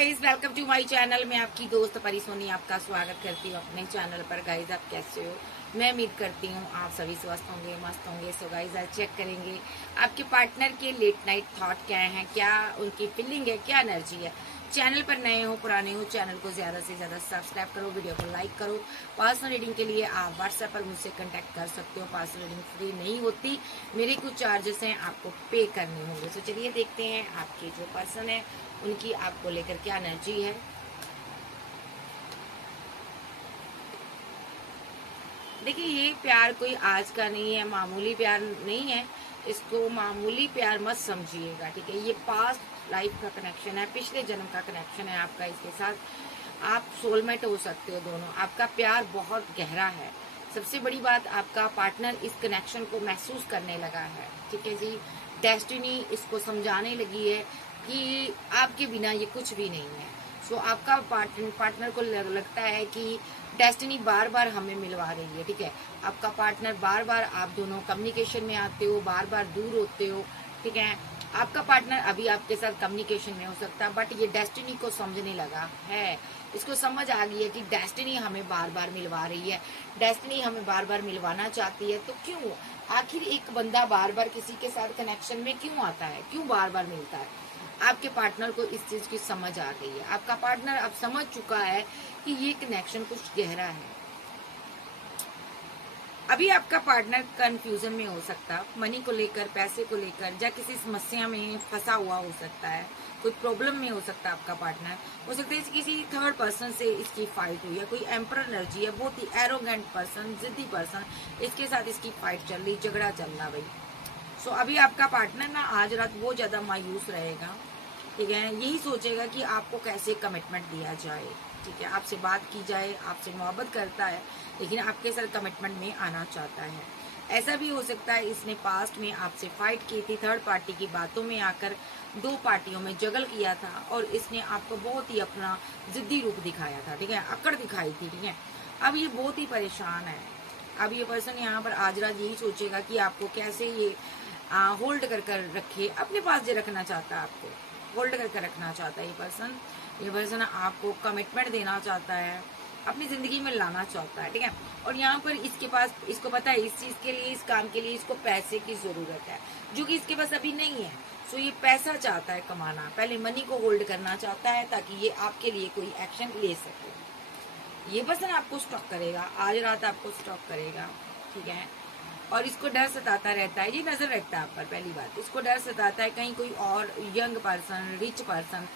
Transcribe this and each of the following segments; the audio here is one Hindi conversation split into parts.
Guys, welcome to my channel. मैं आपकी दोस्त परी सोनी आपका स्वागत करती हूँ अपने चैनल पर। गाइज, आप कैसे हो? मैं उम्मीद करती हूँ आप सभी स्वस्थ होंगे, मस्त होंगे। सो गाइज, आज चेक करेंगे आपके पार्टनर के लेट नाइट थॉट क्या हैं, क्या उनकी फीलिंग है, क्या एनर्जी है। चैनल पर नए हो पुराने हो, चैनल को ज्यादा से ज्यादा सब्सक्राइब करो, वीडियो को लाइक करो। पर्सनल रीडिंग के लिए आप व्हाट्सएप पर मुझसे कांटेक्ट कर सकते हो। पर्सनल रीडिंग फ्री नहीं होती, मेरे कुछ चार्जेस हैं, आपको पे करने होंगे। तो चलिए देखते हैं आपके जो पर्सन है उनकी आपको लेकर क्या एनर्जी है। देखिए, ये प्यार कोई आज का नहीं है, मामूली प्यार नहीं है। इसको मामूली प्यार मत समझिएगा, ठीक है। ये पास्ट लाइफ का कनेक्शन है, पिछले जन्म का कनेक्शन है आपका इसके साथ। आप सोलमेट हो सकते हो दोनों। आपका प्यार बहुत गहरा है। सबसे बड़ी बात, आपका पार्टनर इस कनेक्शन को महसूस करने लगा है, ठीक है जी। डेस्टिनी इसको समझाने लगी है कि आपके बिना ये कुछ भी नहीं है। सो आपका पार्टनर को लगता है कि डेस्टिनी बार बार हमें मिलवा रही है, ठीक है। आपका पार्टनर बार बार, आप दोनों कम्युनिकेशन में आते हो, बार बार दूर होते हो, ठीक है। आपका पार्टनर अभी आपके साथ कम्युनिकेशन में हो सकता है, बट ये डेस्टिनी को समझने लगा है। इसको समझ आ गई है कि डेस्टिनी हमें बार बार मिलवा रही है, डेस्टिनी हमें बार बार मिलवाना चाहती है। तो क्यों आखिर एक बंदा बार बार किसी के साथ कनेक्शन में क्यों आता है, क्यों बार बार मिलता है? आपके पार्टनर को इस चीज की समझ आ गई है। आपका पार्टनर अब समझ चुका है कि ये कनेक्शन कुछ गहरा है। अभी आपका पार्टनर कंफ्यूजन में हो सकता है, मनी को लेकर, पैसे को लेकर, या किसी समस्या में फंसा हुआ हो सकता है, कोई प्रॉब्लम में हो सकता है आपका पार्टनर। हो सकता है किसी थर्ड पर्सन से इसकी फाइट हुई है, कोई एम्परर एनर्जी है, बहुत ही एरोगेंट पर्सन, जिद्दी पर्सन, इसके साथ इसकी फाइट चल रही, झगड़ा चल रहा भाई। सो अभी आपका पार्टनर ना आज रात बहुत ज्यादा मायूस रहेगा, ठीक है। यही सोचेगा कि आपको कैसे कमिटमेंट दिया जाए, ठीक है। आपसे बात की जाए, आपसे मोहब्बत करता है, लेकिन आपके साथ कमिटमेंट में आना चाहता है। ऐसा भी हो सकता है इसने पास्ट में आपसे फाइट की थी, थर्ड पार्टी की बातों में आकर दो पार्टियों में जगल किया था, और इसने आपको बहुत ही अपना जिद्दी रूप दिखाया था, ठीक है, अकड़ दिखाई थी, ठीक है। अब ये बहुत ही परेशान है। अब ये पर्सन यहाँ पर आज रात यही सोचेगा कि आपको कैसे ये होल्ड कर कर रखे, अपने पास जो रखना चाहता है, आपको होल्ड करके रखना चाहता है। ये पर्सन आपको कमिटमेंट देना चाहता है, अपनी जिंदगी में लाना चाहता है, ठीक है। और यहाँ पर इसके पास, इसको पता है इस चीज के लिए, इस काम के लिए इसको पैसे की जरूरत है, जो कि इसके पास अभी नहीं है। सो ये पैसा चाहता है कमाना, पहले मनी को होल्ड करना चाहता है ताकि ये आपके लिए कोई एक्शन ले सके। ये पर्सन आपको स्टॉक करेगा, आज रात आपको स्टॉक करेगा, ठीक है। और इसको डर सताता रहता है, ये नजर रखता है आप पर। पहली बात, इसको डर सताता है कहीं कोई और यंग पर्सन, रिच पर्सन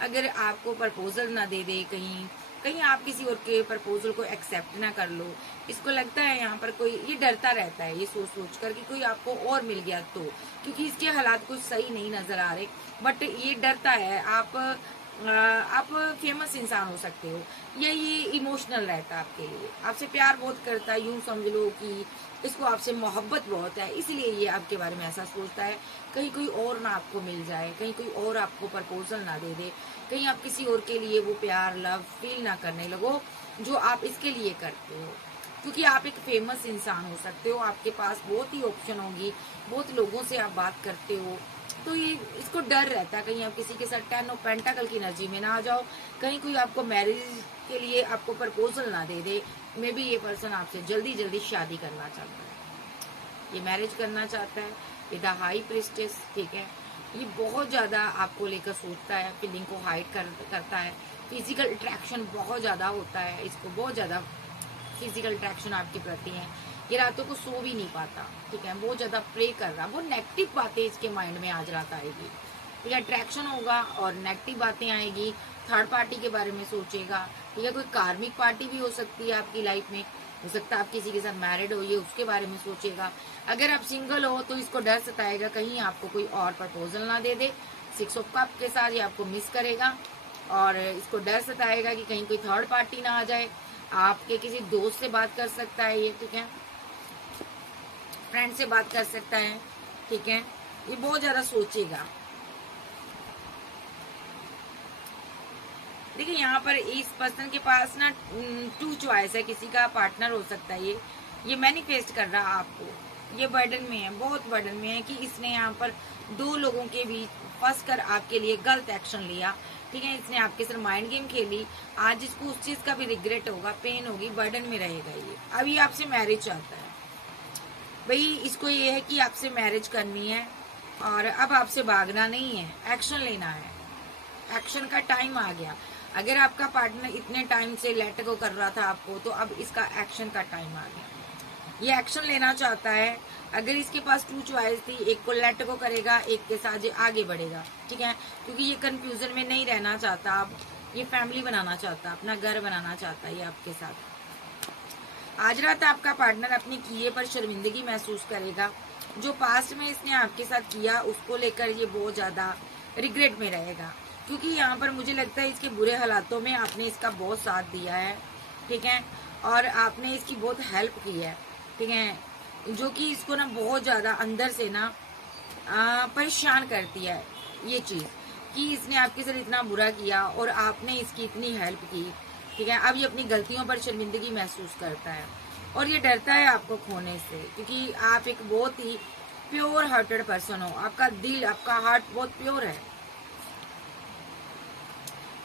अगर आपको प्रपोजल ना दे दे, कहीं कहीं आप किसी और के प्रपोजल को एक्सेप्ट ना कर लो। इसको लगता है यहाँ पर कोई, ये डरता रहता है ये सोच सोच कर कि कोई आपको और मिल गया तो, क्योंकि इसके हालात कुछ सही नहीं नजर आ रहे, बट ये डरता है। आप फेमस इंसान हो सकते हो, या ये इमोशनल रहता है आपके लिए, आपसे प्यार बहुत करता है, यूं समझ लो कि इसको आपसे मोहब्बत बहुत है, इसलिए ये आपके बारे में ऐसा सोचता है। कहीं कोई और ना आपको मिल जाए, कहीं कोई और आपको प्रपोजल ना दे दे, कहीं आप किसी और के लिए वो प्यार लव फील ना करने लगो जो आप इसके लिए करते हो। क्योंकि आप एक फेमस इंसान हो सकते हो, आपके पास बहुत ही ऑप्शन होगी, बहुत लोगों से आप बात करते हो। तो ये इसको डर रहता है कहीं आप किसी के साथ 10 ऑफ पेंटाकल की एनर्जी में ना आ जाओ, कहीं कोई आपको मैरिज के लिए आपको प्रपोजल ना दे दे। मे बी ये पर्सन आपसे जल्दी जल्दी शादी करना चाहता है, ये मैरिज करना चाहता है विद द हाई प्रिस्टेस, ठीक है। ये बहुत ज्यादा आपको लेकर सोचता है, फीलिंग को हाइड करता है। फिजिकल अट्रैक्शन बहुत ज्यादा होता है इसको, बहुत ज्यादा फिजिकल अट्रैक्शन आपके प्रति है। ये रातों को सो भी नहीं पाता, ठीक है, बहुत ज्यादा प्रे कर रहा, वो नेगेटिव बातें इसके माइंड में आज रात आएगी। तो ये अट्रैक्शन होगा और नेगेटिव बातें आएगी, थर्ड पार्टी के बारे में सोचेगा, ठीक है। कोई कार्मिक पार्टी भी हो सकती है आपकी लाइफ में, हो सकता है आप किसी के साथ मैरिड हो, ये उसके बारे में सोचेगा। अगर आप सिंगल हो तो इसको डर सताएगा कहीं आपको कोई और प्रपोजल ना दे दे, 6 ऑफ कप के साथ ये आपको मिस करेगा। और इसको डर सताएगा कि कहीं कोई थर्ड पार्टी ना आ जाए, आपके किसी दोस्त से बात कर सकता है ये, ठीक है, फ्रेंड से बात कर सकता है, ठीक है। ये बहुत ज्यादा सोचेगा। देखिए, यहाँ पर इस पर्सन के पास ना 2 चॉइस है, किसी का पार्टनर हो सकता है ये मैनिफेस्ट कर रहा आपको, ये बर्डन में है, बहुत बर्डन में है कि इसने यहाँ पर 2 लोगों के बीच फंस कर आपके लिए गलत एक्शन लिया, ठीक है। इसने आपके साथ माइंड गेम खेली, आज इसको उस चीज का भी रिग्रेट होगा, पेन होगी, बर्डन में रहेगा ये। अब ये आपसे मैरिज चाहता है भाई, इसको ये है कि आपसे मैरिज करनी है और अब आपसे भागना नहीं है, एक्शन लेना है। एक्शन का टाइम आ गया। अगर आपका पार्टनर इतने टाइम से लेट गो कर रहा था आपको, तो अब इसका एक्शन का टाइम आ गया। ये एक्शन लेना चाहता है। अगर इसके पास 2 चॉइस थी, एक को लेट गो करेगा, एक के साथ ये आगे बढ़ेगा, ठीक है। क्योंकि ये कंफ्यूजन में नहीं रहना चाहता, अब ये फैमिली बनाना चाहता, अपना घर बनाना चाहता है ये आपके साथ। आज रात आपका पार्टनर अपने किए पर शर्मिंदगी महसूस करेगा। जो पास्ट में इसने आपके साथ किया उसको लेकर ये बहुत ज्यादा रिग्रेट में रहेगा, क्योंकि यहाँ पर मुझे लगता है इसके बुरे हालातों में आपने इसका बहुत साथ दिया है, ठीक है, और आपने इसकी बहुत हेल्प की है, ठीक है, जो कि इसको ना बहुत ज्यादा अंदर से ना परेशान करती है ये चीज कि इसने आपके साथ इतना बुरा किया और आपने इसकी इतनी हेल्प की, ठीक है। अब ये अपनी गलतियों पर शर्मिंदगी महसूस करता है और ये डरता है आपको खोने से, क्योंकि आप एक बहुत ही प्योर हार्टेड पर्सन हो, आपका दिल, आपका हार्ट बहुत प्योर है,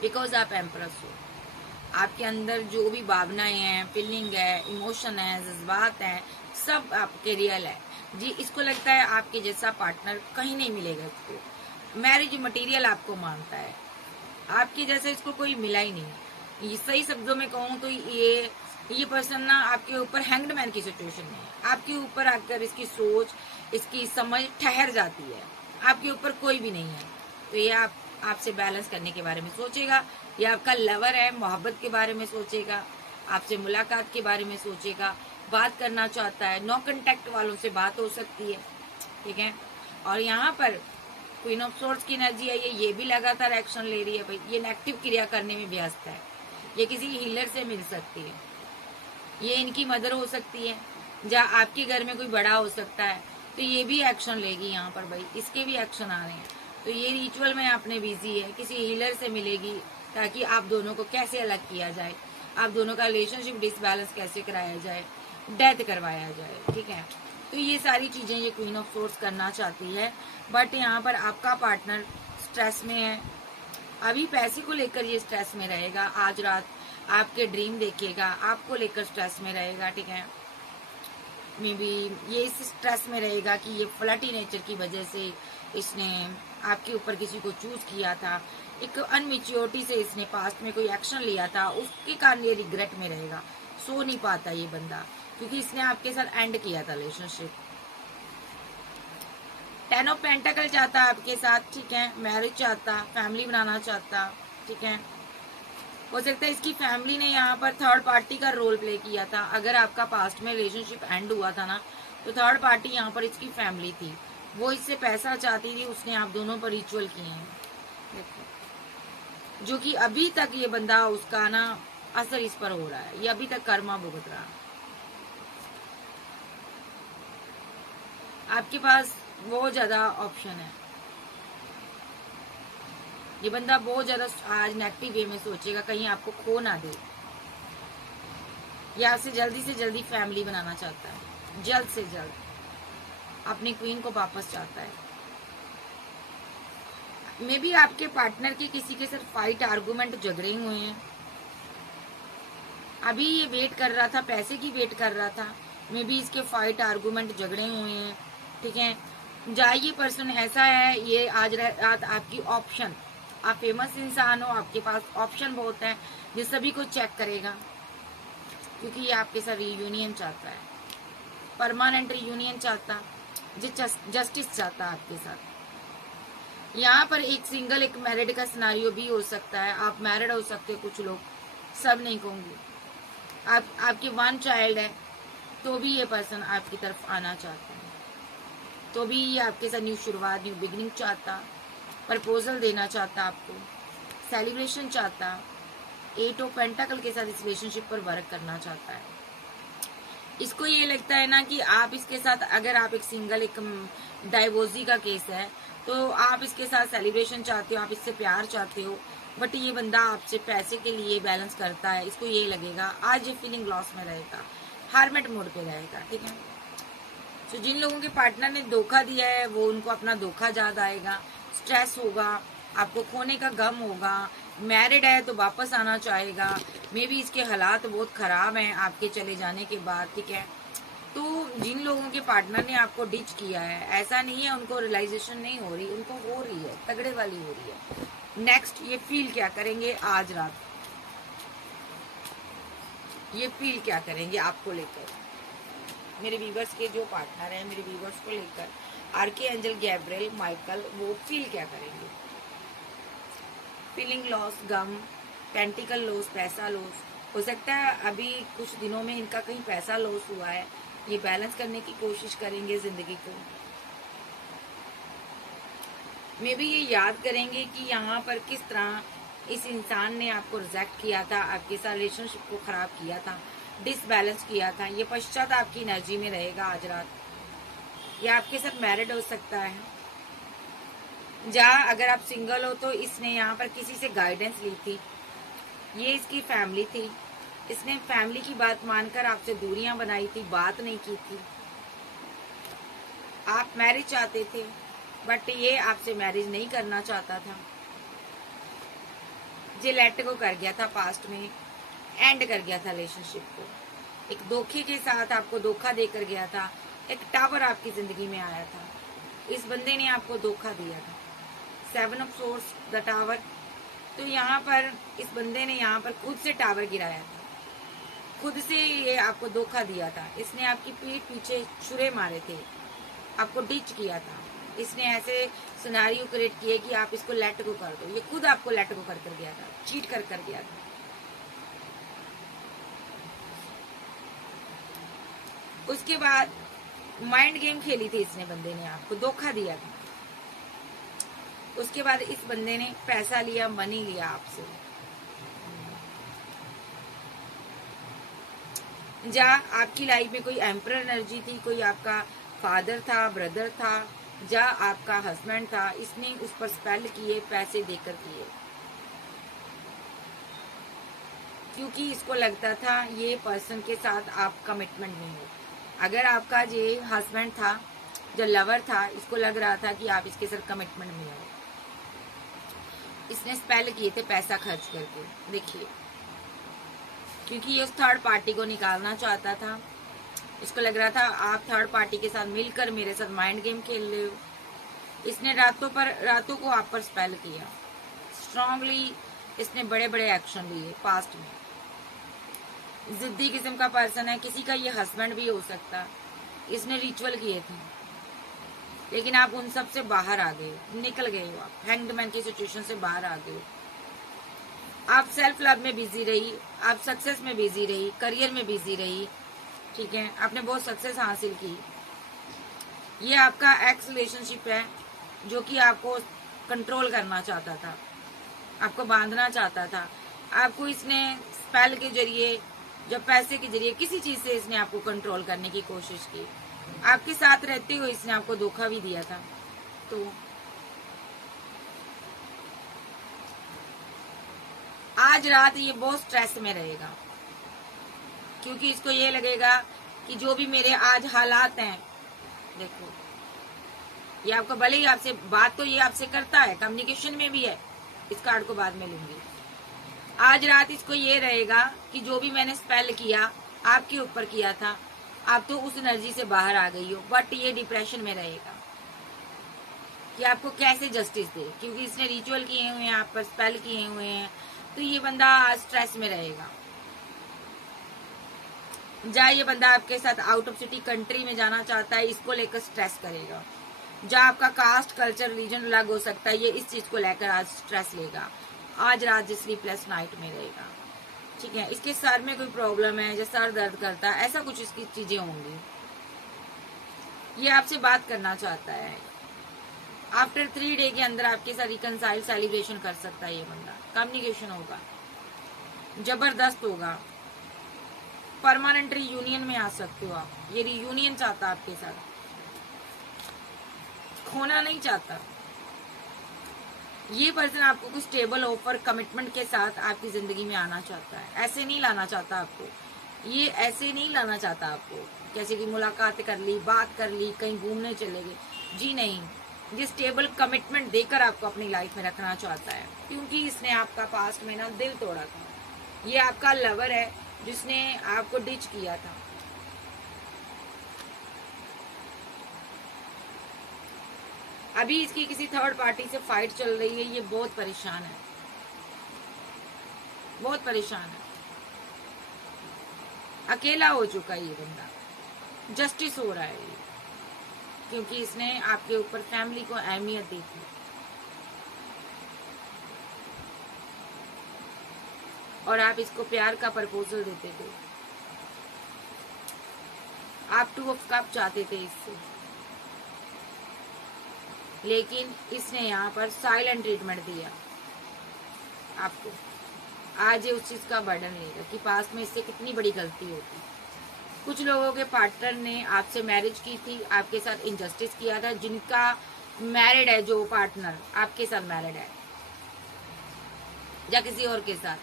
बिकॉज आप एम्प्रेस हो। आपके अंदर जो भी भावनाएं हैं, फीलिंग है, इमोशन है, जज्बात हैं, सब आपके रियल है जी। इसको लगता है आपके जैसा पार्टनर कहीं नहीं मिलेगा इसको, मैरिज मटेरियल आपको मानता है, आपके जैसा इसको कोई मिला ही नहीं। ये सही शब्दों में कहूँ तो ये पर्सन ना आपके ऊपर हैंग्ड मैन की सिचुएशन में है। आपके ऊपर आकर इसकी सोच, इसकी समझ ठहर जाती है, आपके ऊपर कोई भी नहीं है। तो ये आपसे बैलेंस करने के बारे में सोचेगा। ये आपका लवर है, मोहब्बत के बारे में सोचेगा, आपसे मुलाकात के बारे में सोचेगा, बात करना चाहता है, नो कांटेक्ट वालों से बात हो सकती है, ठीक है। और यहाँ पर क्वीन ऑफ सोर्ड्स की एनर्जी है, ये भी लगातार एक्शन ले रही है भाई, ये नेगेटिव क्रिया करने में व्यस्त है। ये किसी हीलर से मिल सकती है, ये इनकी मदर हो सकती है, जहाँ आपके घर में कोई बड़ा हो सकता है, तो ये भी एक्शन लेगी यहाँ पर भाई, इसके भी एक्शन आ रहे हैं। तो ये रिचुअल में आपने बिजी है, किसी हीलर से मिलेगी ताकि आप दोनों को कैसे अलग किया जाए, आप दोनों का रिलेशनशिप डिसबैलेंस कैसे कराया जाए, डेथ करवाया जाए, ठीक है। तो ये सारी चीजें ये क्वीन ऑफ सोर्ड्स करना चाहती है, बट यहाँ पर आपका पार्टनर स्ट्रेस में है। अभी पैसे को लेकर ये स्ट्रेस में रहेगा, आज रात आपके ड्रीम देखेगा, आपको लेकर स्ट्रेस में रहेगा, ठीक है। मे बी ये इस स्ट्रेस में रहेगा कि ये फ्लर्टी नेचर की वजह से इसने आपके ऊपर किसी को चूज किया था, एक अनमेच्योरिटी से इसने पास्ट में कोई एक्शन लिया था, उसके कारण ये रिग्रेट में रहेगा। सो नहीं पाता ये बंदा, क्योंकि इसने आपके साथ एंड किया था रिलेशनशिप। 10 ऑफ पेंटाकल चाहता आपके साथ, ठीक है, मैरिज चाहता, फैमिली बनाना चाहता, ठीक है। हो सकता है इसकी फैमिली ने यहाँ पर थर्ड पार्टी का रोल प्ले किया था। अगर आपका पास्ट में रिलेशनशिप एंड हुआ था ना, तो थर्ड पार्टी यहाँ पर इसकी फैमिली थी, वो इससे पैसा चाहती थी, उसने आप दोनों पर रिचुअल किए हैं, देखो, जो कि अभी तक ये बंदा उसका ना असर इस पर हो रहा है, ये अभी तक कर्मा भुगत रहा है। आपके पास बहुत ज्यादा ऑप्शन है, ये बंदा बहुत ज्यादा आज नेगेटिव वे में सोचेगा, कहीं आपको खो ना दे, या आपसे जल्दी से जल्दी फैमिली बनाना चाहता है, जल्द से जल्द अपनी क्वीन को वापस चाहता है। मे बी आपके पार्टनर के किसी के साथ फाइट, आर्गुमेंट, झगड़े हुए हैं, अभी ये वेट कर रहा था, पैसे की वेट कर रहा था, मे बी इसके फाइट, आर्गुमेंट, झगड़े हुए हैं, ठीक है। जाए ये पर्सन ऐसा है, ये आज रात आपकी ऑप्शन, आप फेमस इंसान हो, आपके पास ऑप्शन बहुत है, ये सभी को चेक करेगा, क्योंकि ये आपके साथ रियूनियन चाहता है, परमानेंट रियूनियन चाहता, जस्टिस चाहता है आपके साथ। यहाँ पर एक सिंगल, एक मैरिड का सिनारियो भी हो सकता है, आप मैरिड हो सकते हो, कुछ लोग, सब नहीं कहूंगी। आपके 1 चाइल्ड है, तो भी ये पर्सन आपकी तरफ आना चाहता है, तो भी ये आपके साथ न्यू शुरुआत, न्यू बिगिनिंग चाहता, प्रपोजल देना चाहता, आपको सेलिब्रेशन चाहता, 8 ऑफ पेंटाकल के साथ इस रिलेशनशिप पर वर्क करना चाहता है। इसको ये लगता है ना कि आप इसके साथ, अगर आप एक सिंगल, एक डाइवोर्सी का केस है, तो आप इसके साथ सेलिब्रेशन चाहते हो, आप इससे प्यार चाहते हो, बट ये बंदा आपसे पैसे के लिए बैलेंस करता है। इसको ये लगेगा आज ये फीलिंग लॉस में रहेगा, हार्मेट मोड पे रहेगा, ठीक है। तो जिन लोगों के पार्टनर ने धोखा दिया है, वो उनको अपना धोखा याद आएगा, स्ट्रेस होगा, आपको खोने का गम होगा। मैरिड है तो वापस आना चाहेगा। मे बी इसके हालात बहुत खराब हैं आपके चले जाने के बाद, ठीक है। तो जिन लोगों के पार्टनर ने आपको डिच किया है, ऐसा नहीं है उनको रियलाइजेशन नहीं हो रही, उनको हो रही है, तगड़े वाली हो रही है। नेक्स्ट ये फील क्या करेंगे आज रात, ये फील क्या करेंगे आपको लेकर, मेरे व्यूवर्स के जो पार्टनर हैं, मेरे व्यूवर्स को लेकर आर्के एंजल गैब्रियल माइकल, वो फील क्या करेंगे। फीलिंग लॉस, गम, टेंटिकल लॉस, पैसा लॉस। हो सकता है अभी कुछ दिनों में इनका कहीं पैसा लॉस हुआ है, ये बैलेंस करने की कोशिश करेंगे जिंदगी को। मे बी ये याद करेंगे कि यहाँ पर किस तरह इस इंसान ने आपको रिजेक्ट किया था, आपके साथ रिलेशनशिप को खराब किया था, डिसबैलेंस किया था। ये पश्चाताप आपकी एनर्जी में रहेगा आज रात। ये आपके साथ मैरिड हो सकता है, जहाँ अगर आप सिंगल हो तो इसने यहाँ पर किसी से गाइडेंस ली थी। ये इसकी फैमिली थी, इसने फैमिली की बात मानकर आपसे दूरियां बनाई थी, बात नहीं की थी। आप मैरिज चाहते थे बट ये आपसे मैरिज नहीं करना चाहता था। ये लेट गो कर गया था, पास्ट में एंड कर गया था रिलेशनशिप को। एक धोखे के साथ आपको धोखा देकर गया था। एक टावर आपकी जिंदगी में आया था, इस बंदे ने आपको धोखा दिया था। 7 ऑफ सोर्स, द टावर। तो यहाँ पर इस बंदे ने यहाँ पर खुद से टावर गिराया था, खुद से ये आपको धोखा दिया था। इसने आपकी पीठ पीछे छुरे मारे थे, आपको डिच किया था। इसने ऐसे सिनेरियो क्रिएट किए कि आप इसको लेट गो कर दो। ये खुद आपको लेट गो कर गया था, चीट कर गया था। उसके बाद माइंड गेम खेली थी इसने, बंदे ने आपको धोखा दिया था। उसके बाद इस बंदे ने पैसा लिया, मनी लिया आपसे। जहाँ आपकी लाइफ में कोई एम्परर एनर्जी थी, कोई आपका फादर था, ब्रदर था, जहाँ आपका हस्बैंड था, इसने उस पर स्पेल किए, पैसे देकर किए, क्योंकि इसको लगता था ये पर्सन के साथ आप कमिटमेंट नहीं हो। अगर आपका ये हस्बैंड था, जो लवर था, इसको लग रहा था कि आप इसके साथ कमिटमेंट में हो। इसने स्पेल किए थे पैसा खर्च करके, देखिए, क्योंकि ये उस थर्ड पार्टी को निकालना चाहता था। इसको लग रहा था आप थर्ड पार्टी के साथ मिलकर मेरे साथ माइंड गेम खेल रहे हो। इसने रातों को आप पर स्पेल किया। स्ट्रांगली इसने बड़े बड़े एक्शन लिए पास्ट में। जिद्दी किस्म का पर्सन है, किसी का ये हस्बैंड भी हो सकता। इसने रिचुअल किए थे, लेकिन आप उन सब से बाहर आ गए, निकल गए हो। आप हैंग्ड मैन की सिचुएशन से बाहर आ गए हो। आप सेल्फ लव में बिजी रही, आप सक्सेस में बिजी रही, करियर में बिजी रही, ठीक है। आपने बहुत सक्सेस हासिल की। ये आपका एक्स रिलेशनशिप है जो कि आपको कंट्रोल करना चाहता था, आपको बांधना चाहता था। आपको इसने स्पेल के जरिए, जब पैसे के जरिए, किसी चीज से इसने आपको कंट्रोल करने की कोशिश की। आपके साथ रहते हुए इसने आपको धोखा भी दिया था। तो आज रात ये बहुत स्ट्रेस में रहेगा, क्योंकि इसको ये लगेगा कि जो भी मेरे आज हालात हैं, देखो, ये आपको भले ही आपसे बात तो ये आपसे करता है, कम्युनिकेशन में भी है। इस कार्ड को बाद में लूंगी। आज रात इसको ये रहेगा कि जो भी मैंने स्पेल किया, आपके ऊपर किया था, आप तो उस एनर्जी से बाहर आ गई हो, बट ये डिप्रेशन में रहेगा कि आपको कैसे जस्टिस दे, क्योंकि इसने रिचुअल किए हुए हैं, आप पर स्पेल किए हुए हैं। तो ये बंदा आज स्ट्रेस में रहेगा। जहाँ ये बंदा आपके साथ आउट ऑफ सिटी कंट्री में जाना चाहता है, इसको लेकर स्ट्रेस करेगा। जहाँ आपका कास्ट, कल्चर, रिलीजन अलग हो सकता है, ये इस चीज को लेकर आज स्ट्रेस लेगा। आज रात स्लीपलेस नाइट में रहेगा, ठीक है। इसके सर में कोई प्रॉब्लम है, जैसे सर दर्द करता है, ऐसा कुछ इसकी चीजें होंगी। ये आपसे बात करना चाहता है। आफ्टर 3 डे के अंदर आपके साथ रिकनसाइल सेलिब्रेशन कर सकता है ये बंदा। कम्युनिकेशन होगा, जबरदस्त होगा। परमानेंट रीयूनियन में आ सकते हो आप। ये रीयूनियन चाहता है आपके साथ, खोना नहीं चाहता। ये पर्सन आपको कुछ स्टेबल ऑफर, कमिटमेंट के साथ आपकी जिंदगी में आना चाहता है। ऐसे नहीं लाना चाहता आपको, ये ऐसे नहीं लाना चाहता आपको, जैसे कि मुलाकात कर ली, बात कर ली, कहीं घूमने चले गए, जी नहीं। ये स्टेबल कमिटमेंट देकर आपको अपनी लाइफ में रखना चाहता है, क्योंकि इसने आपका पास्ट में ना दिल तोड़ा था। ये आपका लवर है जिसने आपको डिच किया था। अभी इसकी किसी थर्ड पार्टी से फाइट चल रही है। ये बहुत परेशान है, बहुत परेशान है, अकेला हो चुका है ये बंदा। जस्टिस हो रहा है ये, क्योंकि इसने आपके ऊपर फैमिली को अहमियत दी थी। और आप इसको प्यार का प्रपोजल देते थे, आप 2 ऑफ कप चाहते थे इससे, लेकिन इसने यहाँ पर साइलेंट ट्रीटमेंट दिया आपको। आज ये उस चीज का बर्डन लेगा कि पास्ट में इससे कितनी बड़ी गलती होती। कुछ लोगों के पार्टनर ने आपसे मैरिज की थी, आपके साथ इनजस्टिस किया था। जिनका मैरिड है, जो पार्टनर आपके साथ मैरिड है या किसी और के साथ,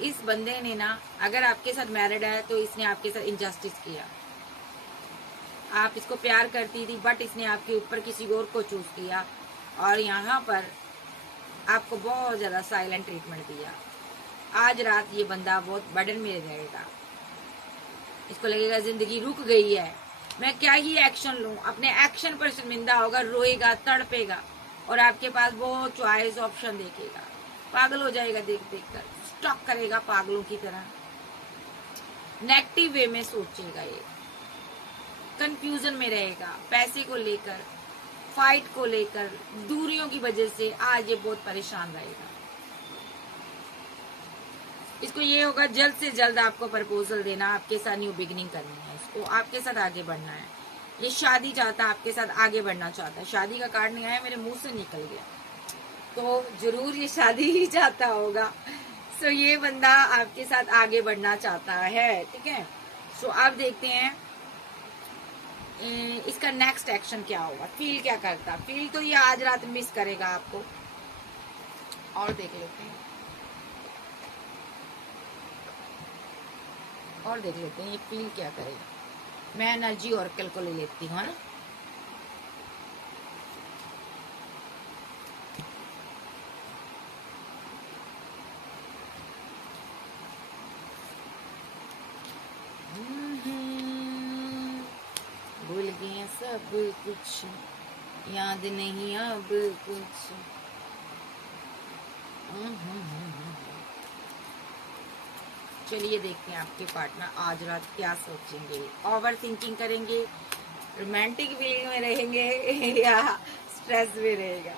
इस बंदे ने ना, अगर आपके साथ मैरिड है तो इसने आपके साथ इनजस्टिस किया। आप इसको प्यार करती थी, बट इसने आपके ऊपर किसी और को चूज किया और यहाँ पर आपको बहुत ज्यादा साइलेंट ट्रीटमेंट दिया। आज रात ये बंदा बहुत बर्डन में रहेगा। इसको लगेगा जिंदगी रुक गई है, मैं क्या ही एक्शन लूं। अपने एक्शन पर शर्मिंदा होगा, रोएगा, तड़पेगा और आपके पास बहुत चॉइस ऑप्शन देखेगा। पागल हो जाएगा देख देख कर, स्टॉक करेगा पागलों की तरह, नेगेटिव वे में सोचेगा, ये कंफ्यूजन में रहेगा, पैसे को लेकर, फाइट को लेकर, दूरियों की वजह से आज ये बहुत परेशान रहेगा। इसको ये होगा जल्द से जल्द आपको प्रपोजल देना, आपके साथ न्यू बिगिनिंग करनी है, इसको आपके साथ आगे बढ़ना है। ये शादी चाहता है, आपके साथ आगे बढ़ना चाहता है। शादी का कार्ड नहीं आया, मेरे मुंह से निकल गया, तो जरूर ये शादी ही चाहता होगा। सो ये बंदा आपके साथ आगे बढ़ना चाहता है, ठीक है। सो अब देखते हैं इसका नेक्स्ट एक्शन क्या होगा, फील क्या करता। फील तो ये आज रात मिस करेगा आपको, और देख लेते हैं, और देख लेते हैं ये फील क्या करेगा। मैं एनर्जी ऑरेकल को ले लेती हूँ, है ना। भूल गए सब कुछ, याद नहीं अब कुछ। चलिए देखते हैं आपके पार्टनर आज रात क्या सोचेंगे। ओवर थिंकिंग करेंगे, रोमांटिक फीलिंग में रहेंगे या स्ट्रेस में रहेगा।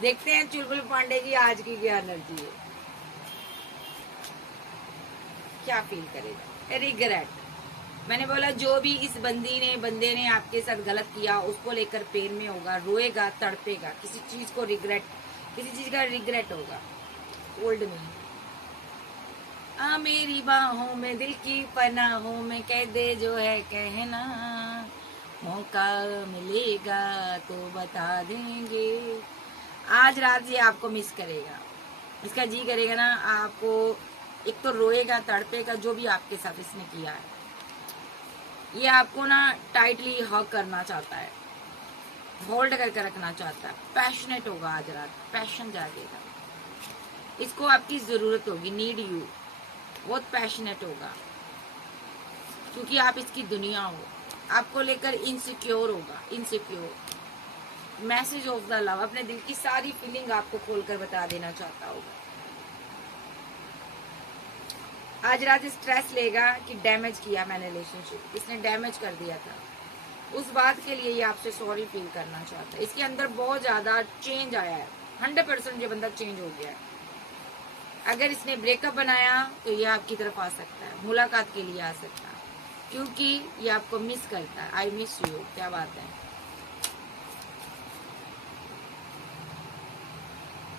देखते हैं चुलबुल पांडे की आज की क्या एनर्जी है, क्या फील करेगा। रिग्रेट, मैंने बोला जो भी इस बंदे ने आपके साथ गलत किया उसको लेकर पेन में होगा, रोएगा, तड़पेगा, किसी चीज को रिग्रेट, किसी चीज का रिग्रेट होगा। ओल्ड में मेरी बाहों में दिल की पनाहों में कह दे जो है कहना, मौका मिलेगा तो बता देंगे। आज रात ये आपको मिस करेगा, इसका जी करेगा ना आपको, एक तो रोएगा, तड़पेगा, जो भी आपके साथ इसने किया है। ये आपको ना टाइटली हग करना चाहता है, होल्ड करके रखना चाहता है। पैशनेट होगा आज रात, पैशन जागेगा, इसको आपकी जरूरत होगी, नीड यू। बहुत पैशनेट होगा क्योंकि आप इसकी दुनिया हो। आपको लेकर इनसिक्योर होगा, insecure. Message of the love, अपने दिल की सारी फीलिंग आपको खोलकर बता देना चाहता होगा। आज रात स्ट्रेस लेगा कि डैमेज किया मैंने रिलेशनशिप, इसने डैमेज कर दिया था, उस बात के लिए ये आपसे सॉरी फील करना चाहता है। इसके अंदर बहुत ज्यादा चेंज आया है, 100% ये बंदा चेंज हो गया है। अगर इसने ब्रेकअप बनाया तो ये आपकी तरफ आ सकता है, मुलाकात के लिए आ सकता है, क्योंकि ये आपको मिस करता है। आई मिस यू, क्या बात है।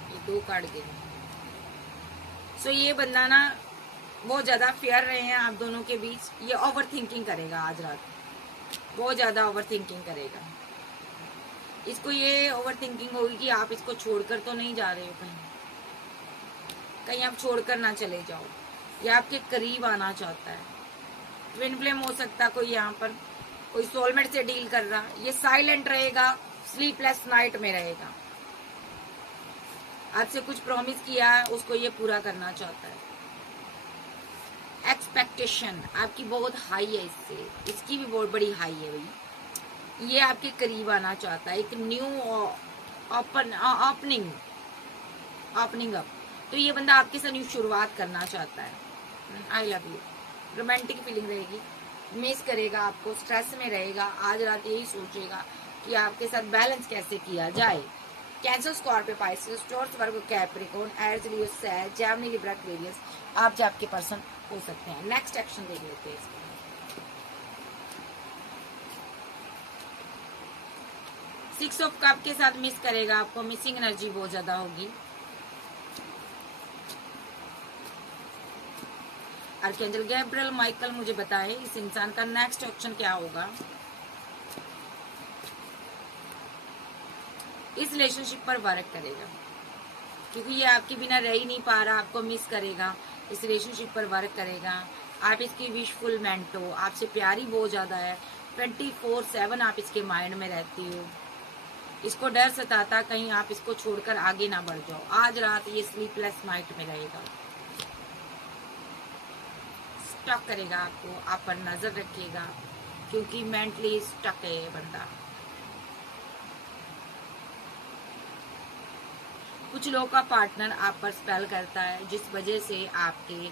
ये 2 कार्ड गए। सो ये बंदा ना बहुत ज्यादा फेयर रहे हैं आप दोनों के बीच। ये ओवर थिंकिंग करेगा आज रात, बहुत ज्यादा ओवर थिंकिंग करेगा। इसको ये ओवर थिंकिंग होगी कि आप इसको छोड़कर तो नहीं जा रहे हो, कहीं आप छोड़कर ना चले जाओ। ये आपके करीब आना चाहता है। ट्विन फ्लेम हो सकता कोई, यहाँ पर कोई सोलमेट से डील कर रहा। ये साइलेंट रहेगा, स्लीपलेस नाइट में रहेगा। आपसे कुछ प्रॉमिस किया है, उसको ये पूरा करना चाहता है। एक्सपेक्टेशन आपकी बहुत हाई है इससे, इसकी भी बहुत बड़ी हाई है भाई। ये आपके करीब आना चाहता है, एक न्यू ओपनिंग अप। तो ये बंदा आपके साथ न्यू शुरुआत करना चाहता है। I love you, romantic feeling रहेगी, मिस करेगा आपको, स्ट्रेस में रहेगा, आज रात यही सोचेगा कि आपके साथ बैलेंस कैसे किया जाए। कैंसर, स्कॉर्पियो, पाइसेस, टॉरस, वर्गो, कैप्रिकॉर्न, एरीज, लियो, सैज, जेमिनी, लिब्रा, एक्वेरियस आप जो आपके पर्सन हो सकते हैं। नेक्स्ट एक्शन देख लेते हैं इसका। सिक्स ऑफ कप के साथ मिस करेगा आपको, मिसिंग एनर्जी बहुत ज्यादा होगी। आर्कएंजल गैब्रियल माइकल मुझे बताए इस इंसान का नेक्स्ट एक्शन क्या होगा। इस रिलेशनशिप पर वर्क करेगा, क्योंकि ये आपके बिना रह ही नहीं पा रहा, आपको मिस करेगा, इस रिलेशनशिप पर वर्क करेगा। आप इसकी विशफुल मेंट हो, आपसे प्यार ही बहुत ज्यादा है, 24/7 आप इसके माइंड में रहती हो। इसको डर सताता कहीं आप इसको छोड़कर आगे ना बढ़ जाओ। आज रात ये स्लीपलेस नाइट में रहेगा, स्टक करेगा आपको, आप पर नजर रखिएगा, क्योंकि मेंटली स्टक है ये बंदा। कुछ लोगों का पार्टनर आप पर स्पेल करता है, जिस वजह से आपके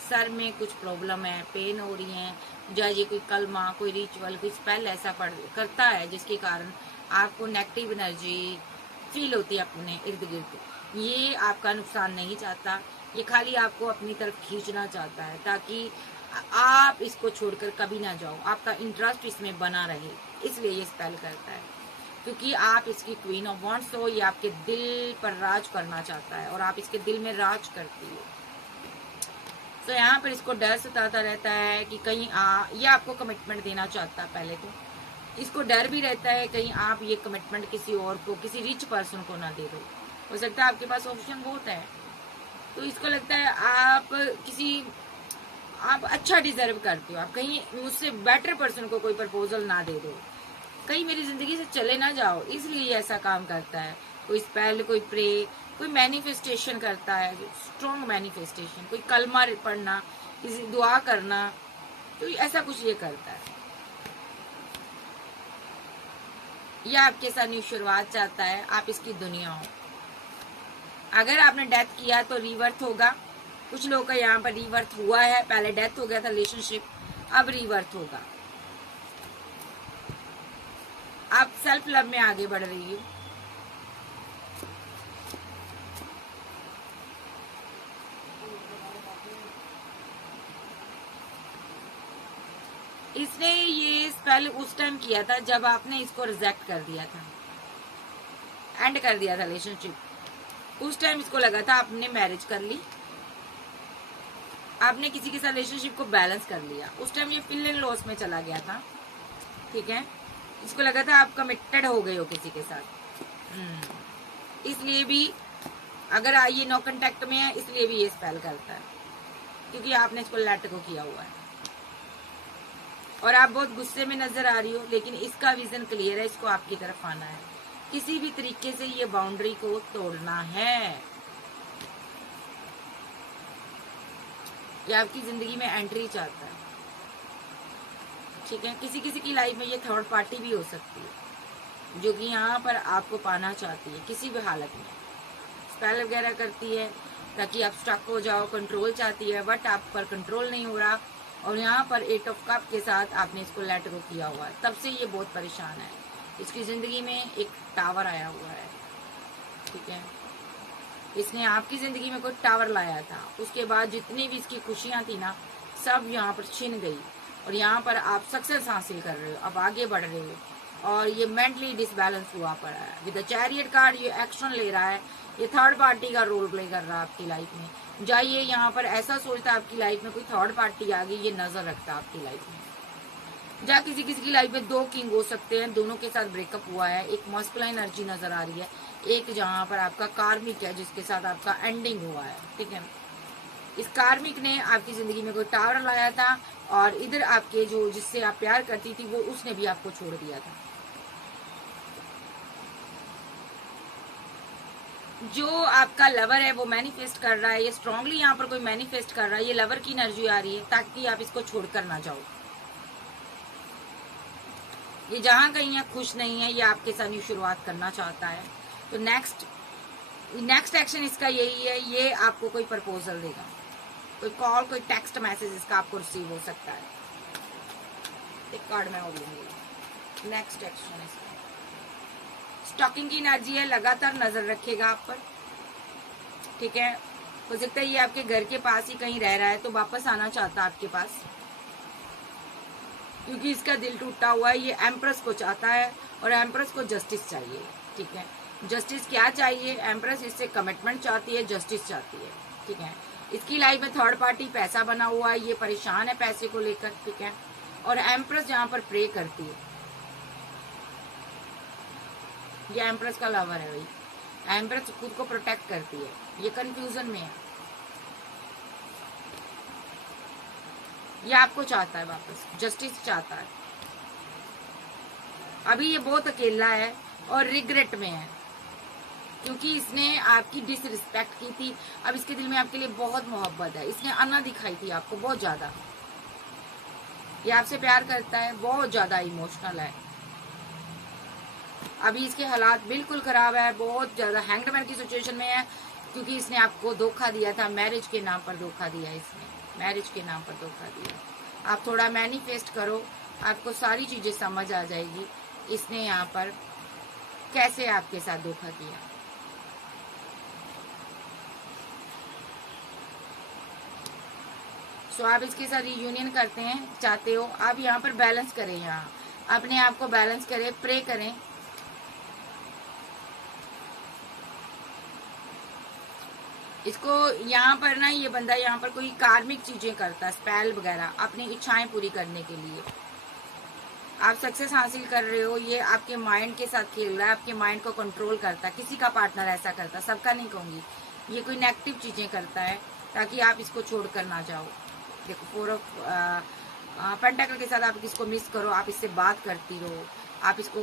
सर में कुछ प्रॉब्लम है, पेन हो रही है, या ये कोई कलमा, कोई रिचुअल, कोई स्पेल ऐसा करता है जिसके कारण आपको नेगेटिव एनर्जी फील होती है अपने इर्द गिर्द। ये आपका नुकसान नहीं चाहता, ये खाली आपको अपनी तरफ खींचना चाहता है, ताकि आप इसको छोड़कर कभी ना जाओ, आपका इंटरेस्ट इसमें बना रहे, इसलिए ये स्पेल करता है। क्योंकि आप इसकी क्वीन ऑफ वॉन्ड्स हो, ये आपके दिल पर राज करना चाहता है और आप इसके दिल में राज करती हो। तो यहाँ पर इसको डर सताता रहता है कि कहीं ये आपको कमिटमेंट देना चाहता है। पहले तो इसको डर भी रहता है कहीं आप ये कमिटमेंट किसी और को, किसी रिच पर्सन को ना दे दो। हो सकता है आपके पास ऑप्शन बहुत है, तो इसको लगता है आप अच्छा डिजर्व करते हो, आप कहीं मुझसे बेटर पर्सन को कोई प्रपोजल ना दे दो, कहीं मेरी जिंदगी से चले ना जाओ, इसलिए ऐसा काम करता है। कोई स्पेल, कोई प्रे, कोई मैनिफेस्टेशन करता है, स्ट्रॉन्ग मैनिफेस्टेशन, कोई कलमा पढ़ना, किसी दुआ करना, तो ऐसा कुछ ये करता है। ये आपके साथ न्यू शुरुआत चाहता है, आप इसकी दुनिया हो। अगर आपने डेथ किया तो रीबर्थ होगा। कुछ लोगों का यहाँ पर रीबर्थ हुआ है, पहले डेथ हो गया था रिलेशनशिप, अब रीबर्थ होगा। आप सेल्फ लव में आगे बढ़ रही हो। इसने ये स्पेल उस टाइम किया था जब आपने इसको रिजेक्ट कर दिया था, एंड कर दिया था रिलेशनशिप। उस टाइम इसको लगा था आपने मैरिज कर ली, आपने किसी के साथ रिलेशनशिप को बैलेंस कर लिया। उस टाइम ये फील एंड लॉस में चला गया था, ठीक है। इसको लगा था आप कमिटेड हो गए हो किसी के साथ, इसलिए भी अगर ये नो कांटेक्ट में है, इसलिए भी ये स्पेल करता है, क्योंकि आपने इसको लेट को किया हुआ है और आप बहुत गुस्से में नजर आ रही हो, लेकिन इसका विजन क्लियर है, इसको आपकी तरफ आना है, किसी भी तरीके से ये बाउंड्री को तोड़ना है। ये आपकी जिंदगी में एंट्री चाहता है, ठीक है। किसी किसी की लाइफ में ये थर्ड पार्टी भी हो सकती है, जो कि यहाँ पर आपको पाना चाहती है किसी भी हालत में, स्पेल वगैरह करती है ताकि आप स्टक हो जाओ, कंट्रोल चाहती है, बट आप पर कंट्रोल नहीं हो रहा। और यहाँ पर 8 ऑफ कप के साथ आपने इसको लेट गो किया हुआ है, तब से ये बहुत परेशान है। इसकी जिंदगी में एक टावर आया हुआ है, ठीक है। इसने आपकी जिंदगी में कोई टावर लाया था, उसके बाद जितनी भी इसकी खुशियां थी ना, सब यहाँ पर छिन गई और यहाँ पर आप सक्सेस हासिल कर रहे हो, अब आगे बढ़ रहे हो और ये मेंटली डिसबैलेंस हुआ पड़ा है। विद द चैरियट कार्ड ये एक्शन ले रहा है, ये थर्ड पार्टी का रोल प्ले कर रहा है आपकी लाइफ में। जाइए यहाँ पर ऐसा सोचता है आपकी लाइफ में कोई थर्ड पार्टी आ गई, ये नजर रखता है आपकी लाइफ में। जहाँ किसी किसी की लाइफ में 2 किंग हो सकते हैं, दोनों के साथ ब्रेकअप हुआ है, एक मस्कुलाइन एनर्जी नजर आ रही है, एक जहाँ पर आपका कार्मिक है जिसके साथ आपका एंडिंग हुआ है, ठीक है। इस कार्मिक ने आपकी जिंदगी में कोई टावर लाया था और इधर आपके जो जिससे आप प्यार करती थी वो उसने भी आपको छोड़ दिया था। जो आपका लवर है वो मैनिफेस्ट कर रहा है, ये स्ट्रांगली यहाँ पर कोई मैनिफेस्ट कर रहा है, ये लवर की एनर्जी आ रही है ताकि आप इसको छोड़कर ना जाओ। ये जहां कहीं है खुश नहीं है, ये आपके साथ न्यू शुरुआत करना चाहता है। तो नेक्स्ट एक्शन इसका यही है, ये आपको कोई प्रपोजल देगा, कोई कॉल, कोई टेक्स्ट मैसेज इसका आपको रिसीव हो सकता है। एक कार्ड में और लूंगी। नेक्स्ट एक्शन इसका स्टॉकिंग की एनर्जी है, लगातार नजर रखेगा आप पर, ठीक है। हो सकता है ये आपके घर के पास ही कहीं रह रहा है, तो वापस आना चाहता है आपके पास, क्योंकि इसका दिल टूटा हुआ है। ये एम्प्रेस को चाहता है और एम्प्रेस को जस्टिस चाहिए, ठीक है। जस्टिस क्या चाहिए? एम्प्रेस इससे कमिटमेंट चाहती है, जस्टिस चाहती है, ठीक है। इसकी लाइफ में थर्ड पार्टी पैसा बना हुआ है, ये परेशान है पैसे को लेकर, ठीक है। और एम्प्रेस यहाँ पर प्रे करती है, ये एम्प्रेस का लवर है भाई। एम्प्रेस खुद को प्रोटेक्ट करती है, ये कंफ्यूजन में है, ये आपको चाहता है वापस, जस्टिस चाहता है। अभी ये बहुत अकेला है और रिग्रेट में है, क्योंकि इसने आपकी डिसरिस्पेक्ट की थी। अब इसके दिल में आपके लिए बहुत मोहब्बत है, इसने अन्ना दिखाई थी आपको बहुत ज्यादा। ये आपसे प्यार करता है, बहुत ज्यादा इमोशनल है। अभी इसके हालात बिल्कुल खराब है, बहुत ज्यादा हैंगड की सिचुएशन में है, क्योंकि इसने आपको धोखा दिया था, मैरिज के नाम पर धोखा दिया इसने, मैरिज के नाम पर धोखा दिया। आप थोड़ा मैनिफेस्ट करो, आपको सारी चीजें समझ आ जाएगी इसने यहाँ पर कैसे आपके साथ धोखा किया। सो आप इसके साथ रियूनियन करते हैं, चाहते हो, आप यहाँ पर बैलेंस करें, यहाँ अपने आप को बैलेंस करें, प्रे करें। इसको यहाँ पर ना, ये बंदा यहाँ पर कोई कार्मिक चीजें करता है, स्पेल वगैरह, अपनी इच्छाएं पूरी करने के लिए। आप सक्सेस हासिल कर रहे हो, ये आपके माइंड के साथ खेल रहा है, आपके माइंड को कंट्रोल करता है। किसी का पार्टनर ऐसा करता है, सबका नहीं कहूंगी, ये कोई नेगेटिव चीजें करता है ताकि आप इसको छोड़कर ना जाओ। देखो 4 ऑफ पेंटाकल के साथ आप इसको मिस करो, आप इससे बात करती रहो, आप इसको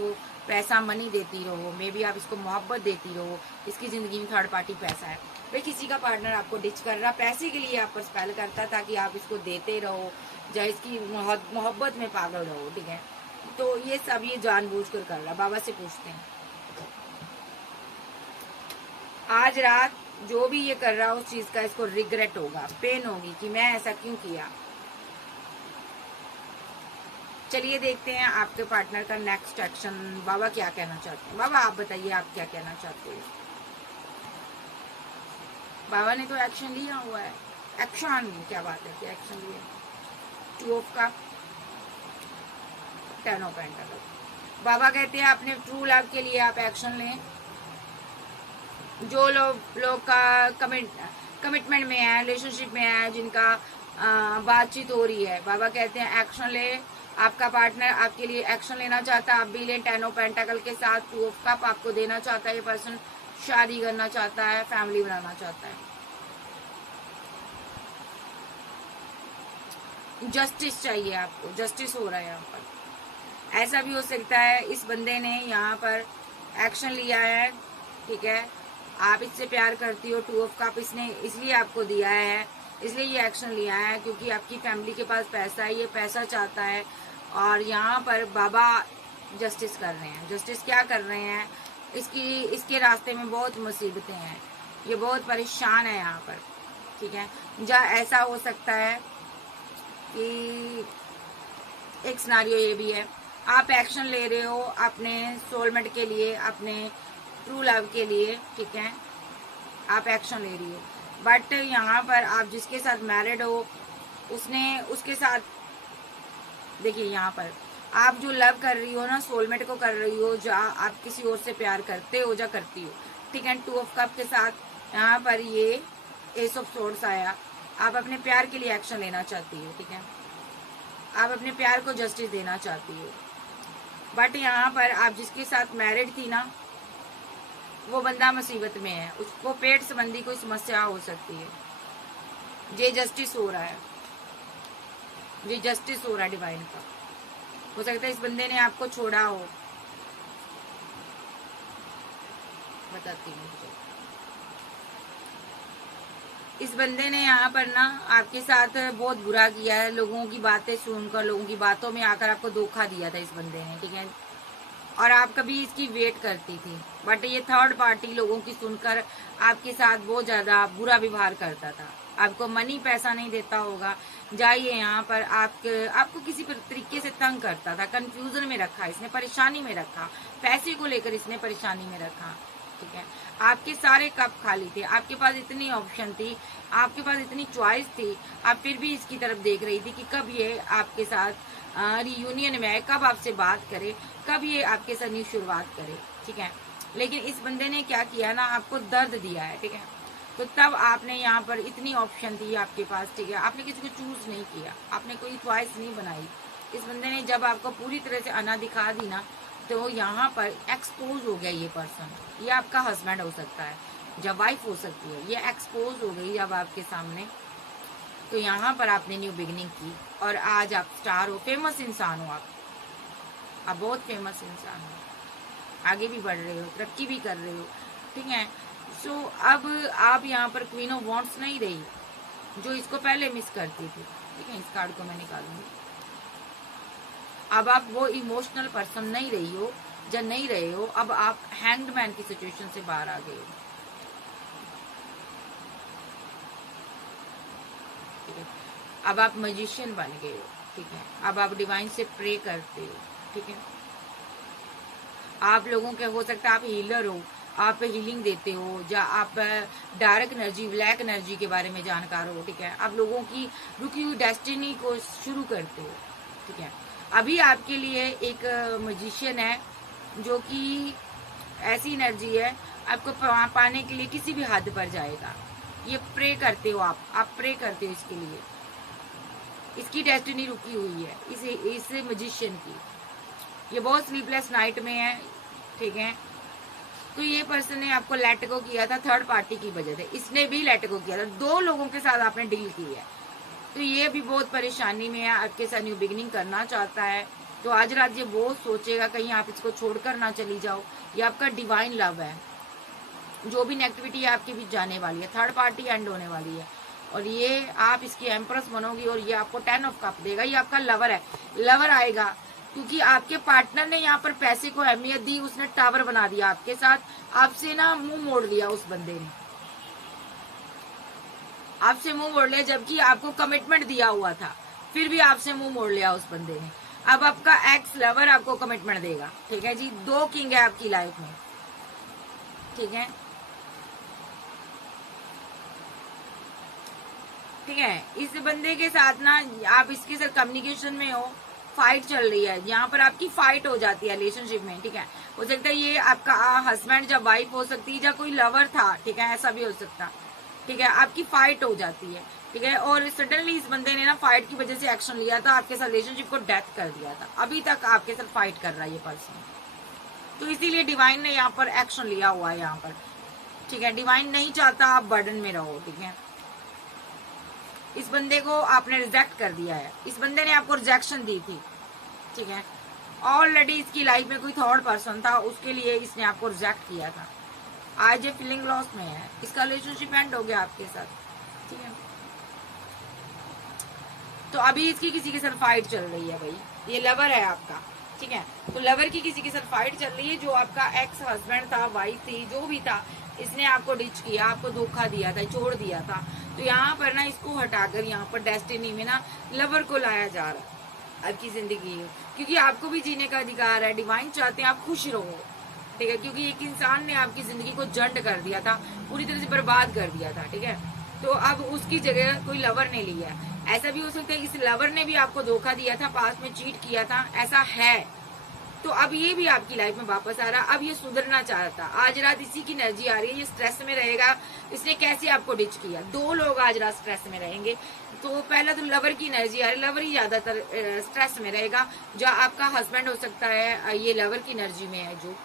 पैसा मनी देती रहो, मे बी आप इसको मोहब्बत देती रहो। इसकी जिंदगी में थर्ड पार्टी पैसा है भाई, किसी का पार्टनर आपको डिच कर रहा, पैसे के लिए आप पर स्पेल करता ताकि आप इसको देते रहो, या इसकी मोहब्बत में पागल रहो, ठीक है। तो ये सब ये जानबूझकर कर रहा। बाबा से पूछते हैं, आज रात जो भी ये कर रहा उस चीज का इसको रिग्रेट होगा, पेन होगी कि मैं ऐसा क्यों किया। चलिए देखते हैं आपके पार्टनर का नेक्स्ट एक्शन, बाबा क्या कहना चाहते हैं। बाबा आप बताइए, आप क्या कहना चाहते हो। बाबा ने तो एक्शन लिया हुआ है, एक्शन, क्या बात है, क्या एक्शन लिया। 2 ऑफ कप, 10 ऑफ पेंटाकल। बाबा कहते हैं अपने ट्रू लव के लिए आप एक्शन लें। जो लोग का कमिटमेंट में है, रिलेशनशिप में है, जिनका बातचीत हो रही है, बाबा कहते हैं एक्शन ले। आपका पार्टनर आपके लिए एक्शन लेना चाहता है, आप भी लें। 10 ऑफ पेंटाकल के साथ 2 ऑफ कप आपको देना चाहता है। ये पर्सन शादी करना चाहता है, फैमिली बनाना चाहता है। जस्टिस चाहिए आपको, जस्टिस हो रहा है यहाँ पर। ऐसा भी हो सकता है इस बंदे ने यहाँ पर एक्शन लिया है, ठीक है। आप इससे प्यार करती हो, 2 ऑफ कप इसने इसलिए आपको दिया है, इसलिए ये एक्शन लिया है, क्योंकि आपकी फैमिली के पास पैसा है, ये पैसा चाहता है। और यहाँ पर बाबा जस्टिस कर रहे हैं। जस्टिस क्या कर रहे हैं, इसके रास्ते में बहुत मुसीबतें हैं, ये बहुत परेशान है यहाँ पर, ठीक है। या ऐसा हो सकता है कि एक सिनारियो ये भी है, आप एक्शन ले रहे हो अपने सोलमेट के लिए, अपने ट्रू लव के लिए, ठीक है। आप एक्शन ले रही हो, बट यहाँ पर आप जिसके साथ मैरिड हो उसके साथ देखिए, यहाँ पर आप जो लव कर रही हो ना, सोलमेट को कर रही हो, जो आप किसी और से प्यार करते हो या करती हो, ठीक है। 2 ऑफ कप के साथ यहाँ पर ये एस ऑफ सोर्ड्स आया। आप अपने प्यार के लिए एक्शन लेना चाहती हो, ठीक है। आप अपने प्यार को जस्टिस देना चाहती हो, बट यहाँ पर आप जिसके साथ मैरिड थी ना, वो बंदा मुसीबत में है, उसको पेट संबंधी कोई समस्या हो सकती है। ये जस्टिस हो रहा है, ये जस्टिस हो रहा है डिवाइन का। हो सकता है इस बंदे ने आपको छोड़ा हो, बताती हूँ मुझे। इस बंदे ने यहाँ पर ना आपके साथ बहुत बुरा किया है, लोगों की बातें सुनकर, लोगों की बातों में आकर आपको धोखा दिया था इस बंदे ने, ठीक है। और आप कभी इसकी वेट करती थी, बट ये थर्ड पार्टी लोगों की सुनकर आपके साथ बहुत ज्यादा बुरा व्यवहार करता था। आपको मनी पैसा नहीं देता होगा, जाइए यहाँ पर आपको किसी तरीके से तंग करता था, कंफ्यूजन में रखा, इसने परेशानी में रखा, पैसे को लेकर इसने परेशानी में रखा, ठीक है। आपके सारे कप खाली थे, आपके पास इतनी ऑप्शन थी, आपके पास इतनी चॉइस थी, आप फिर भी इसकी तरफ देख रही थी कि कब ये आपके साथ रियूनियन में आए, कब आपसे बात करे, कब ये आपके साथ न्यू शुरुआत करे, ठीक है। लेकिन इस बंदे ने क्या किया ना, आपको दर्द दिया है, ठीक है। तो तब आपने यहाँ पर इतनी ऑप्शन थी आपके पास, ठीक है, आपने किसी को चूज नहीं किया, आपने कोई च्वाइस नहीं बनाई। इस बंदे ने जब आपको पूरी तरह से अना दिखा दी ना, तो यहाँ पर एक्सपोज हो गया ये पर्सन। ये आपका हस्बैंड हो सकता है, जब वाइफ हो सकती है, ये एक्सपोज हो गई जब आपके सामने। तो यहाँ पर आपने न्यू बिगिनिंग की और आज आप स्टार हो, फेमस इंसान हो, आप बहुत फेमस इंसान हो, आगे भी बढ़ रहे हो, तरक्की भी कर रहे हो, ठीक है। सो अब आप यहाँ पर क्वीन ऑफ वॉन्ड्स नहीं रही, जो इसको पहले मिस करती थी, ठीक है। इस कार्ड को मैं निकालूंगी। अब आप वो इमोशनल पर्सन नहीं रही हो, जब नहीं रहे हो, अब आप हैंग्ड मैन की सिचुएशन से बाहर आ गए हो, ठीक है। अब आप मैजिशियन बन गए हो, ठीक है। अब आप डिवाइन से प्रे करते हो, ठीक है। आप लोगों के हो सकता है आप हीलर हो, आप हीलिंग देते हो, या आप डार्क एनर्जी, ब्लैक एनर्जी के बारे में जानकार हो, ठीक है। आप लोगों की रुकी हुई डेस्टिनी को शुरू करते हो, ठीक है। अभी आपके लिए एक मैजिशियन है जो कि ऐसी एनर्जी है, आपको पाने के लिए किसी भी हद पर जाएगा। ये प्रे करते हो, आप प्रे करते हो इसके लिए, इसकी डेस्टिनी रुकी हुई है इस मैजिशियन की। ये बहुत स्लीपलेस नाइट में है, ठीक है। तो ये पर्सन ने आपको लेट गो किया था थर्ड पार्टी की वजह से, इसने भी लेट गो किया था, दो लोगों के साथ आपने डील की है। तो ये भी बहुत परेशानी में है, आपके साथ न्यू बिगिनिंग करना चाहता है। तो आज रात ये बहुत सोचेगा कहीं आप इसको छोड़कर ना चली जाओ। ये आपका डिवाइन लव है, जो भी नेगेटिविटी है आपके बीच जाने वाली है, थर्ड पार्टी एंड होने वाली है, और ये आप इसकी एम्प्रेस बनोगी और ये आपको 10 ऑफ कप देगा। ये आपका लवर है, लवर आएगा क्योंकि आपके पार्टनर ने यहाँ पर पैसे को अहमियत दी, उसने टावर बना दिया आपके साथ, आपसे ना मुंह मोड़ लिया उस बंदे ने, आपसे मुंह मोड़ लिया, जबकि आपको कमिटमेंट दिया हुआ था, फिर भी आपसे मुंह मोड़ लिया उस बंदे ने। अब आपका एक्स लवर आपको कमिटमेंट देगा, ठीक है जी। 2 किंग है आपकी लाइफ में, ठीक है, ठीक है। इस बंदे के साथ ना आप इसके साथ कम्युनिकेशन में हो, फाइट चल रही है, यहाँ पर आपकी फाइट हो जाती है रिलेशनशिप में, ठीक है। हो सकता है ये आपका हस्बैंड या वाइफ हो सकती है, या कोई लवर था, ठीक है, ऐसा भी हो सकता, ठीक है। आपकी फाइट हो जाती है, ठीक है। और सडनली इस बंदे ने ना फाइट की वजह से एक्शन लिया था, आपके साथ रिलेशनशिप को डेथ कर दिया था, अभी तक आपके साथ फाइट कर रहा है ये पर्सन। तो इसीलिए डिवाइन ने यहाँ पर एक्शन लिया हुआ है यहाँ पर, ठीक है। डिवाइन नहीं चाहता आप बर्डन में रहो, ठीक है। इस बंदे को आपने रिजेक्ट कर दिया है, इस बंदे ने आपको रिजेक्शन दी थी, ठीक है। ऑलरेडी इसकी लाइफ में कोई थर्ड पर्सन था, उसके लिए इसने आपको रिजेक्ट किया था। आज ये फीलिंग लॉस में है, इसका रिलेशनशिप एंड हो गया आपके साथ, ठीक है। तो अभी इसकी किसी के साथ फाइट चल रही है भाई, ये लवर है आपका, ठीक है। तो लवर की किसी के साथ फाइट चल रही है, जो आपका एक्स हस्बैंड था, वाइफ थी, जो भी था, इसने आपको डिच किया, आपको धोखा दिया था, छोड़ दिया था। तो यहाँ पर ना इसको हटाकर यहाँ पर डेस्टिनी में ना लवर को लाया जा रहा है आपकी जिंदगी में, क्योंकि आपको भी जीने का अधिकार है। डिवाइन चाहते हैं आप खुश रहो, ठीक है, क्योंकि एक इंसान ने आपकी जिंदगी को जंड कर दिया था, पूरी तरह से बर्बाद कर दिया था, ठीक है। तो अब उसकी जगह कोई लवर ने लिया। ऐसा भी हो सकता है इस लवर ने भी आपको धोखा दिया था, पास में चीट किया था, ऐसा है। तो अब ये भी आपकी लाइफ में वापस आ रहा, अब ये सुधरना चाहता। आज रात इसी की एनर्जी आ रही है, ये स्ट्रेस में रहेगा। इसने कैसे आपको डिच किया, 2 लोग आज रात स्ट्रेस में रहेंगे। तो पहला तो लवर की एनर्जी आ रही, लवर ही ज्यादातर स्ट्रेस में रहेगा, जो आपका हस्बैंड हो सकता है, ये लवर की एनर्जी में है जो,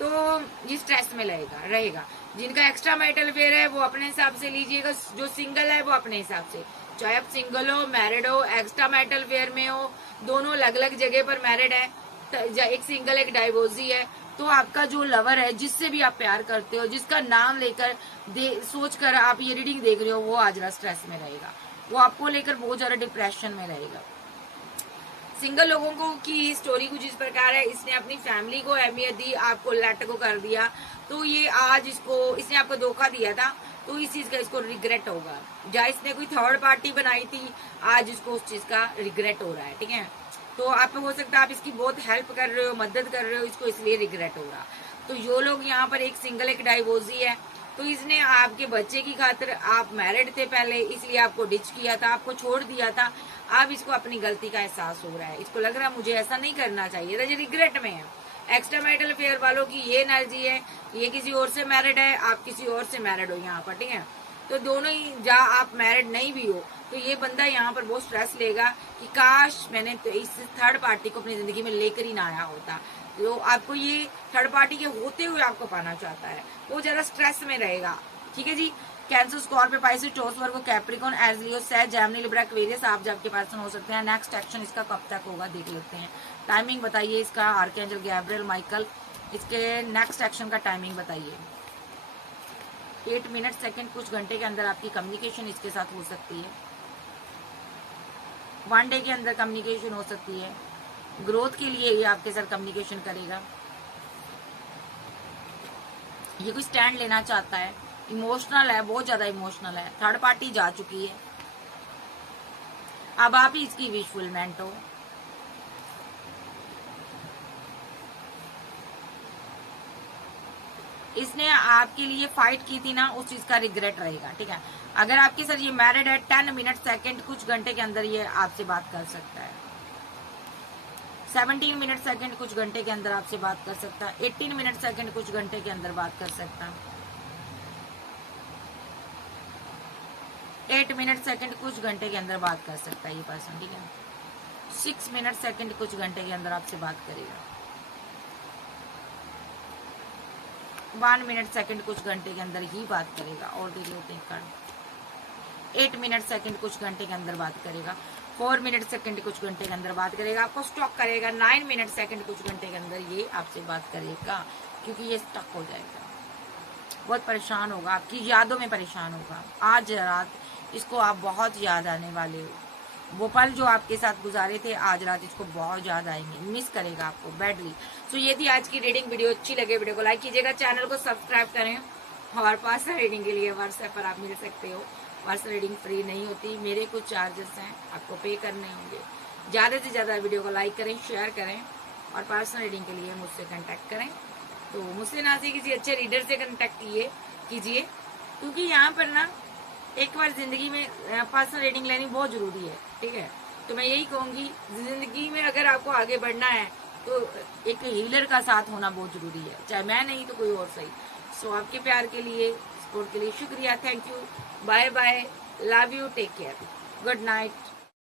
तो ये स्ट्रेस में रहेगा। जिनका एक्स्ट्रा मैरिटल अफेयर है वो अपने हिसाब से लीजिएगा, जो सिंगल है वो अपने हिसाब से, चाहे आप सिंगल हो, मैरिड हो, एक्स्ट्रा मैरिटल अफेयर में हो, दोनों अलग अलग जगह पर मैरिड है, एक सिंगल एक डाइवोर्सी है, तो आपका जो लवर है, जिससे भी आप प्यार करते हो, जिसका नाम लेकर सोचकर आप ये रीडिंग देख रहे हो, वो आज स्ट्रेस में रहेगा, वो आपको लेकर बहुत ज्यादा डिप्रेशन में रहेगा। सिंगल लोगों को की स्टोरी कुछ इस प्रकार है, इसने अपनी फैमिली को अहमियत दी, आपको लेट को कर दिया, तो ये आज इसने आपको धोखा दिया था, तो इस चीज का इसको रिग्रेट होगा। जहाँ इसने कोई थर्ड पार्टी बनाई थी, आज इसको उस चीज का रिग्रेट हो रहा है, ठीक है। तो आप हो सकता है आप इसकी बहुत हेल्प कर रहे हो, मदद कर रहे हो, इसको इसलिए रिग्रेट हो रहा। तो जो लोग यहाँ पर एक सिंगल एक डाइवोर्सी है, तो इसने आपके बच्चे की खातिर, आप मैरिड थे पहले इसलिए आपको डिच किया था, आपको छोड़ दिया था। अब इसको अपनी गलती का एहसास हो रहा है, इसको लग रहा है मुझे ऐसा नहीं करना चाहिए था, ये रिग्रेट में है। एक्स्ट्रा मैरिटल अफेयर वालों की ये एनर्जी है, ये किसी और से मैरिड है, आप किसी और से मैरिड हो यहाँ पर, ठीक है। तो दोनों ही, जहाँ आप मैरिड नहीं भी हो, तो ये बंदा यहाँ पर बहुत स्ट्रेस लेगा कि काश मैंने तो इस थर्ड पार्टी को अपनी जिंदगी में लेकर ही ना आया होता। तो आपको ये थर्ड पार्टी के होते हुए आपको पाना चाहता है, वो ज्यादा स्ट्रेस में रहेगा, ठीक है जी। कैंसर, स्कॉर्पियो, पाइसेस, टॉरस, वर्गो, कैप्रिकॉन, एरीज, लियो, सैज, जेमिनी, लिब्रा, एक्वेरियस आप जब पर्सन हो सकते हैं। नेक्स्ट एक्शन इसका कब तक होगा देख लेते हैं। टाइमिंग बताइए इसका, आर्कएंजल गैब्रियल, माइकल, इसके नेक्स्ट एक्शन का टाइमिंग बताइए। 8 मिनट सेकंड, कुछ घंटे के अंदर आपकी कम्युनिकेशन इसके साथ हो सकती है। 1 डे के अंदर कम्युनिकेशन हो सकती है। ग्रोथ के लिए ये आपके साथ कम्युनिकेशन करेगा। ये कोई स्टैंड लेना चाहता है, इमोशनल है, बहुत ज्यादा इमोशनल है, थर्ड पार्टी जा चुकी है, अब आप ही इसकी विश फुलमेंट हो। इसने आपके लिए फाइट की थी ना, उस चीज का रिग्रेट रहेगा, ठीक है। अगर आपके साथ ये मैरिड है, 10 मिनट सेकंड, कुछ घंटे के अंदर ये आपसे बात कर सकता है। 17 मिनट सेकंड, कुछ घंटे के अंदर आपसे बात कर सकता है। 18 मिनट सेकंड, कुछ घंटे के अंदर बात कर सकता है। 8 मिनट सेकंड, कुछ घंटे के अंदर बात कर सकता है ये पर्सन, ठीक है। 6 मिनट सेकंड, कुछ घंटे के अंदर आपसे बात करेगा। 1 मिनट सेकंड, कुछ घंटे के अंदर ही बात करेगा। और देख लेते हैं कार्ड। 8 मिनट सेकंड, कुछ घंटे के अंदर बात करेगा। 4 मिनट सेकंड, कुछ घंटे के अंदर बात करेगा, आपको स्टॉक करेगा। 9 मिनट सेकंड, कुछ घंटे के अंदर ये आपसे बात करेगा, क्योंकि ये स्टक हो जाएगा, बहुत परेशान होगा, आपकी यादों में परेशान होगा। आज रात इसको आप बहुत याद आने वाले हो, वो पल जो आपके साथ गुजारे थे, आज रात इसको बहुत याद आएंगे, मिस करेगा आपको बैडली। सो ये थी आज की रीडिंग। वीडियो अच्छी लगे वीडियो को लाइक कीजिएगा, चैनल को सब्सक्राइब करें। हमारे पास रीडिंग के लिए व्हाट्सएप पर आप मिल सकते हो। पर्सनल रीडिंग फ्री नहीं होती, मेरे कुछ चार्जेस हैं, आपको पे करने होंगे। ज्यादा से ज्यादा वीडियो को लाइक करें, शेयर करें, और पर्सनल रीडिंग के लिए मुझसे कांटेक्ट करें। तो मुझसे ना से किसी अच्छे रीडर से कांटेक्ट कीजिए, क्योंकि यहाँ पर ना एक बार जिंदगी में पर्सनल रीडिंग लेनी बहुत जरूरी है, ठीक है। तो मैं यही कहूंगी, जिंदगी में अगर आपको आगे बढ़ना है तो एक हीलर का साथ होना बहुत जरूरी है, चाहे मैं नहीं तो कोई और सही। सो आपके प्यार के लिए, सपोर्ट के लिए शुक्रिया, thank you, bye bye, love you, take care, good night.